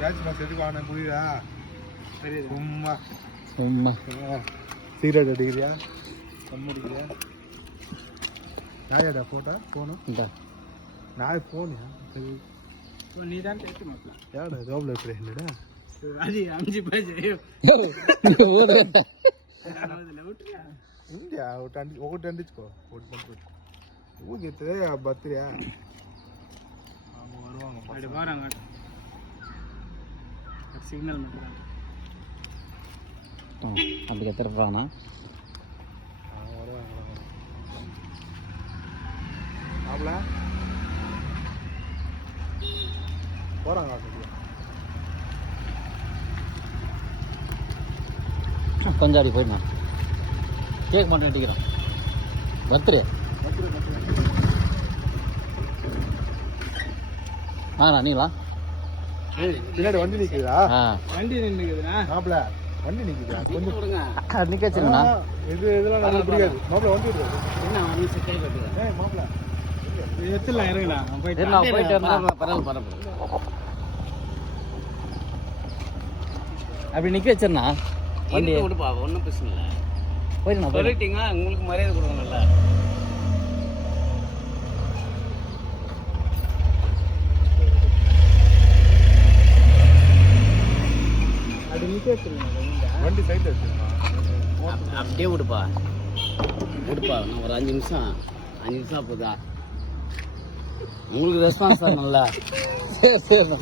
Batch mass எதுக்கு வாங்க புரியுதா? சும்மா சும்மா சிகரெட் அடிக்கிறியா? கம்மு அடிக்கிறியா? நாயாடா போட்டா ஃபோனு? இந்த நாய் ஃபோனியா? சரி நீ தான் எடுத்து மாட்டா யாடா ஜாப்ல இருக்கிற என்னடா? அது 5 பைசா யோ நீ ஓடுற அதுல விட்டுறியா ఇండియా ఒకటి అందించుకో ఒకటి పంపు ఊగితే ఆ బర్త్డే அவங்க வருவாங்க அப்படி வராங்க சிக்னல் மட்டும் அப்படி கத்துறானா அவங்க வருவாங்க ஆப்ல போறாங்க கொஞ்சம் அடி போயிடணும் கேக் மட்டும் அடிக்கிறோம் பர்த்டே நீங்களா பின்னாடி வண்டி நிக்குதா? வண்டி நின்னுக்குதுண்ணா மாப்ள வண்டி நிக்குதா? கொஞ்சம் நிக்க வச்சுருங்கண்ணா இதெல்லாம் நமக்கு பிடிக்காது. மாப்ள வண்டி விடுறது. என்ன வந்து கை கட்டுறேன் ஏய் மாப்ள எத்தலாம் இறங்கலாம் போயிட்டு பரவாயில்ல அப்படி நிக்க வச்சிருண்ணா வண்டி விடுப்பா ஒன்றும் பிரச்சனை இல்லை போயிடுண்ணா சொல்லிட்டீங்க உங்களுக்கு மரியாதை கொடுக்கணும்ல அப்படி நிக்க வச்சிருங்க வண்டி சைடுல வச்சிருக்கா. அப்படியே விடுப்பா நான் ஒரு 5 நிமிஷம் போதா உங்களுக்கு ரெஸ்பான்ஸ் நல்லா சரி சரிண்ணா